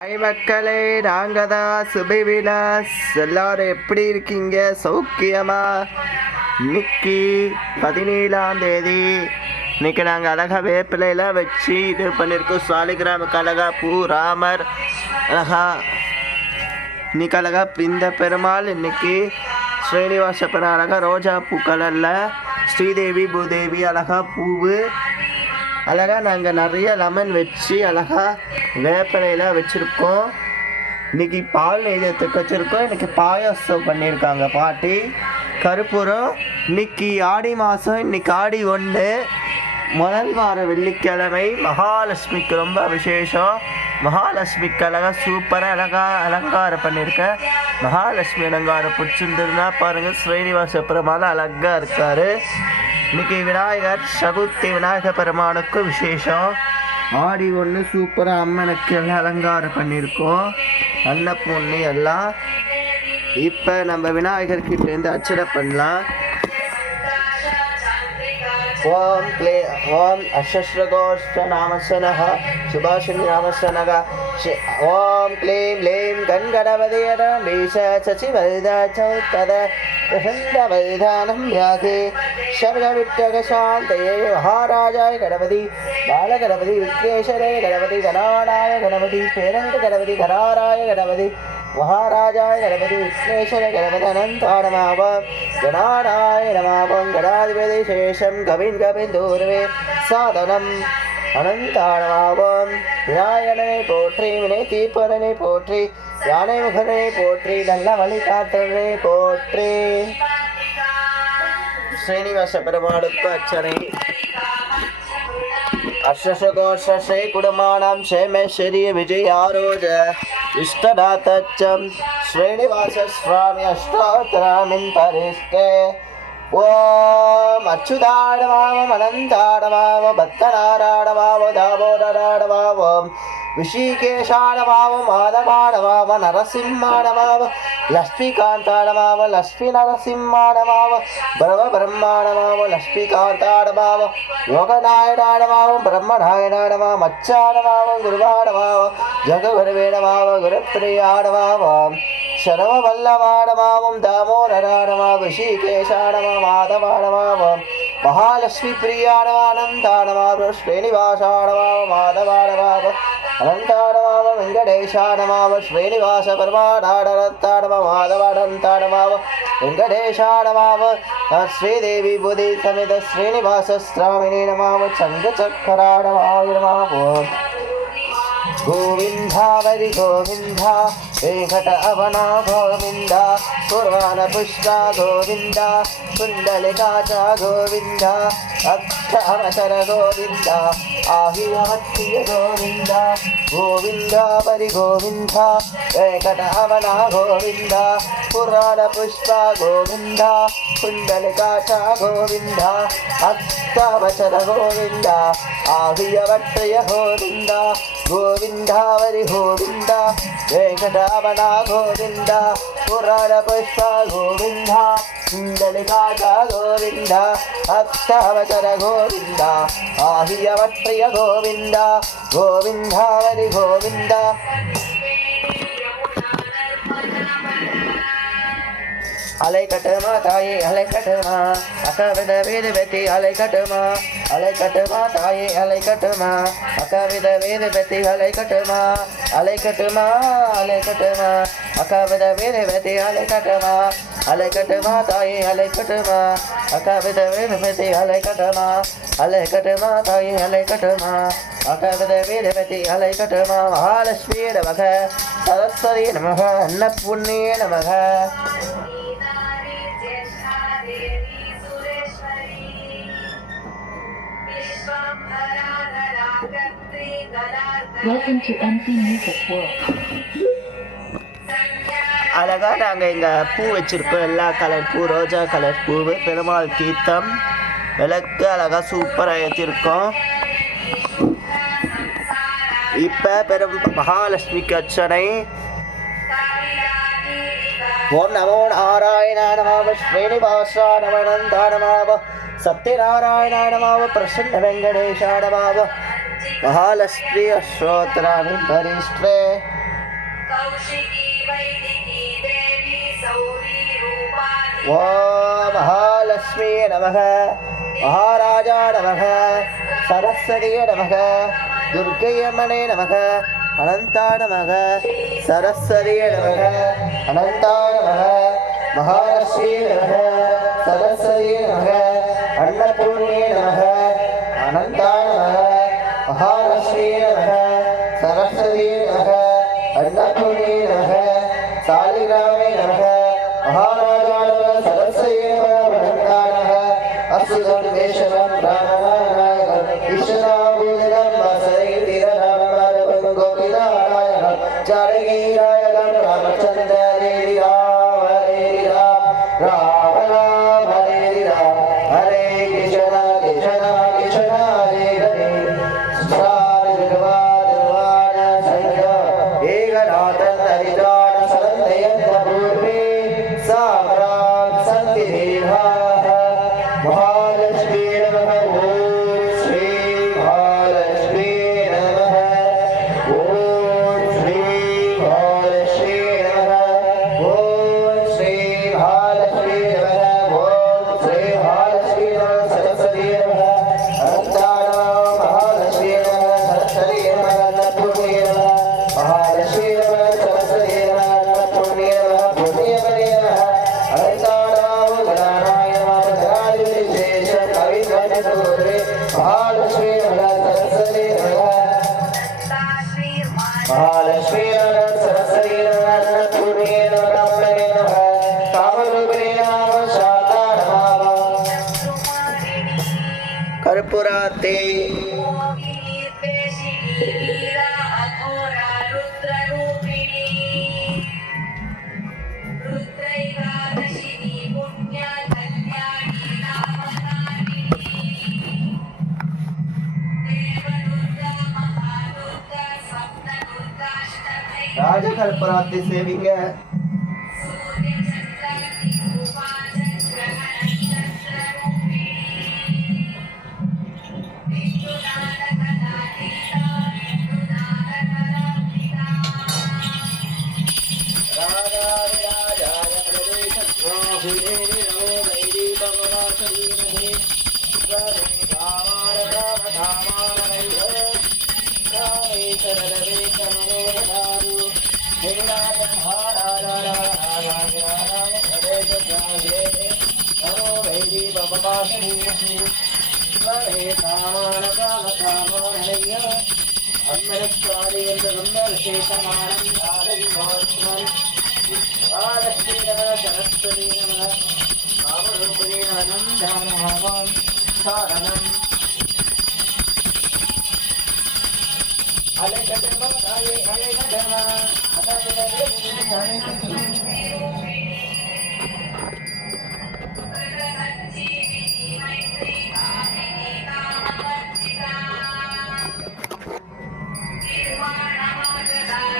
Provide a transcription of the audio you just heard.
Hi மக்களே, நாங்கள் தான் சுபை விலாஸ். எல்லாரும் எப்படி இருக்கீங்க? சௌக்கியமா? இன்னைக்கு 17ஆம் தேதி. இன்னைக்கு நாங்கள் அழகாக வேப்பிலையெல்லாம் வச்சு இது பண்ணியிருக்கோம். சாலிகிராமுக்கு அழகா பூ ராமர் அழகா இன்னைக்கு அழகா இந்த பெருமாள் இன்னைக்கு ஸ்ரீனிவாச பெருமாள் அழகா ரோஜா பூ கலரில் ஸ்ரீதேவி பூதேவி அழகா பூவு அழகாக நாங்கள் நிறைய லெமன் வச்சு அழகாக வேப்பிலையெல்லாம் வச்சுருக்கோம். இன்றைக்கி பால் நெய்தத்துக்கு வச்சுருக்கோம். இன்றைக்கி பாயாசம் பண்ணியிருக்காங்க பாட்டி. கருப்பூரம். இன்றைக்கி ஆடி மாதம். இன்றைக்கி ஆடி 1 முதல் வார வெள்ளிக்கிழமை. மகாலட்சுமிக்கு ரொம்ப விசேஷம். மகாலட்சுமிக்கு அழகாக சூப்பராக அழகாக அலங்காரம் பண்ணியிருக்கேன். மகாலட்சுமி அலங்காரம் பிடிச்சிருந்ததுன்னா பாருங்கள். ஸ்ரீனிவாச பெருமாள் அழகாக இருக்கார். இன்னைக்கு விநாயகர் சதுர்த்தி. விநாயகர் பெருமானுக்கு விசேஷம். ஆடி 1 சூப்பராக அம்மனுக்கு எல்லாம் அலங்காரம் பண்ணியிருக்கோம். அன்னப்பூர்ணி எல்லாம். இப்போ நம்ம விநாயகர்கிட்டேருந்து அர்ச்சனை பண்ணலாம். ஓம் அஷ்டஸ்ரகோஷ்ட நாமசனஹ சுபாஷினி நாமசனக ஓம் க்ளீம் க்ளீம் கண்கணபதியர மீச சச்சிவல்த சௌத்தத பிரசந்தவல்தானம் யாகே शब्दविट्टगशान्तये महाराजाय गणपति बालगणपति विघ्नेश्वरे गणपति गणानाय गणपति पेरङ्गगणपति घराराय गणपति महाराजाय गणपति विघ्नेश्वरे गणपति अनन्ताणमाव गणानाय नमावं गणाधिपति शेषं कविन् दूर्वे साधनम् अनन्ताणमावं विनायकने पोट्रि विनयतीपरने पोट्रि याने मुखने पोट्रि नल्लवलिकात्रने पोट्रि. श्रीनिवास பெருமாளுக்கு அர்ச்சனை. அஷ்டசகோஷே குடும்பானாம் சேமேஸ்வரிய விஜய ஆரோஜ இஷ்டதாத்தச்சம் ஸ்ரீனிவாச சுவாமி அஷ்டோத்தராமின் பரிஷ்டே. ஓம் அச்சுதாடவாவம் அனந்தாடவாவம் பக்தநாராடவாவம் தாமோதராடவாவம் விஷிகேஷாடவாவம் மாதவாடவாவ நரசிம்மாடவாவ லக்ஷ்மிகாந்தாடவாவ லக்ஷ்மி நரசிம்மாடவாவ பிரம பிரம்மாடவாவ லக்ஷ்மிகாந்தாடவாவ யோகநாயனாடவாவம் பிரம்மநாயனாடவாவம் அச்சாடவாவம் குருவாடவாவம் ஜககுருவேடவாவ குருப்பிரியாடவாவம் शरवल्लवाडवावं दामोदराडवाव ऋषिकेशाडवा माधवाडवावं महालक्ष्मी प्रियाडवानन्दाडवाव श्रीनिवासाडवाव माधवाडवाव अनन्ताडवाव वेङ्कटेशाडवाव श्रीनिवास परमाडाडरत्ताडवा माधवाडन्ताडवाव वेङ्कटेशाडवाव श्रीदेवी बुद्धि समेत श्रीनिवासस्वामिने नमाव चन्द्रचक्राडवाय नमः. गोविन्दा वरि गोविन्दा वेंकट अवना गोविन्दा कुर्वाण पुष्पा गोविन्दा कुण्डलिकाचा गोविन्दा अक्षरचर गोविन्दा आहिरवत्य गोविन्दा गोविन्दा वरि गोविन्दा वेंकट अवना गोविन्दा कुर्वाण पुष्पा गोविन्दा कुण्डलिकाचा गोविन्दा अक्षरचर गोविन्दा आहिरवत्य गोविन्दा गोविन्दा वरि गोविन्दा वेंकटावना गोविन्दा पुराण पुष्पा गोविन्दा कुण्डलिकाचा गोविन्दा अष्टावचर गोविन्दा आहियवत्रिय गोविन्दा गोविन्दा वरि गोविन्दा. அலைக்கட்டுமா தாயே அலைக்கட்டுமா அக்கவித வேத பெத்தி அலைக்கட்டுமா அலைக்கட்டுமா தாயே அலைக்கட்டுமா அக்கவித வேத பெத்தி அலைக்கட்டுமா அலைக்கட்டுமா அலைக்கட்டுமா அக்கவித வேத பெத்தி அலைக்கட்டுமா அலைக்கட்டுமா தாயே அலைக்கட்டுமா அக்கவித வேத பெத்தி அலைக்கட்டுமா அலைக்கட்டுமா தாயே அலைக்கட்டுமா அக்கவித வேத பெத்தி அலைக்கட்டுமா. மகாலட்சுமி நமக சரஸ்வதி நமக அன்னபூர்ணியே நமக. Welcome to MC Music World. அழகா நாங்கள் இங்கே பூ வச்சுருக்கோம். எல்லா கலர் பூ, ரோஜா கலர் பூ, பெருமாள் தீர்த்தம், விளக்கு அழகாக சூப்பராக ஏற்றிருக்கோம். இப்போ மகாலட்சுமிக்கு அர்ச்சனை. ஓம் நமோ நாராயணாய நமः ஸ்ரீனிவாசாய நமः அனந்தாய நமः சத்யநாராயணாய நமः பிரசன்ன வெங்கடேஷாய நமः महालक्ष्मी अश्रोत्राणि परिष्टे ஓம் மகாலட்சுமி நமக, மகாராஜா நமக, சரஸ்வதியே நமக, துர்க்கையம்மனே நமக, அனந்தா நமக, சரஸ்வதியே நமக, அனந்தா நமக, மகாலட்சுமி நமக, சரஸ்வதியே நமக, அன்னபூர்ணியே நமக, அனந்தா நமக, மகாலட்சுமி நமக, சரஸ்வதியே நமக, அன்னபூர்ணியே நமக, சாலிகிராமே நமக, மகாராஜா நமக, சரஸ்வதியே நமக, அனந்தா நமக, அசுதர்வேஷனம் பிராணநாயகம் விஸ்வநாபூதனம் வாசரைதீரநாமம் கோபிநாராயணம் ஜானகீநாயகம் ராமச்சந்திரேரி ராம ஹரேரி ராம ராம ராம ஹரேரி ராம ஹரே கிருஷ்ண கிருஷ்ண கிருஷ்ண ஹரே ஹரே சுராரி நிர்வாண சைய ஏகநாதன் ஹரிதான சந்தயந்த பூர்வே சாம்ராம் சந்தி தேவா महालक्ष्मी नमः। ओम श्री महालक्ष्मी नमः। ओम श्री महालक्ष्मी नमः। ओम श्री महालक्ष्मी नमः। ओम श्री महालक्ष्मी नमः। सरस्वती नमः। अनंतानां महालक्ष्मी नमः। सरस्वती नमः। अन्नपूर्णे नमः। महालक्ष्मी नमः। सरस्वती नमः। अन्नपूर्णे नमः। पूर्णिमने नमः। अनंतानां गणानाय नमः। महालक्ष्मी नमः। सरस्वती नमः। महालक्ष्मी नमः। सरस्वती नमः। अन्नपूर्णे नमः। ब्रह्मणे नमः। कामरूपिणे नमः। शारदा नमः। कर्पूराते ராஜகல்பராத்தி சேவிங்க. Hare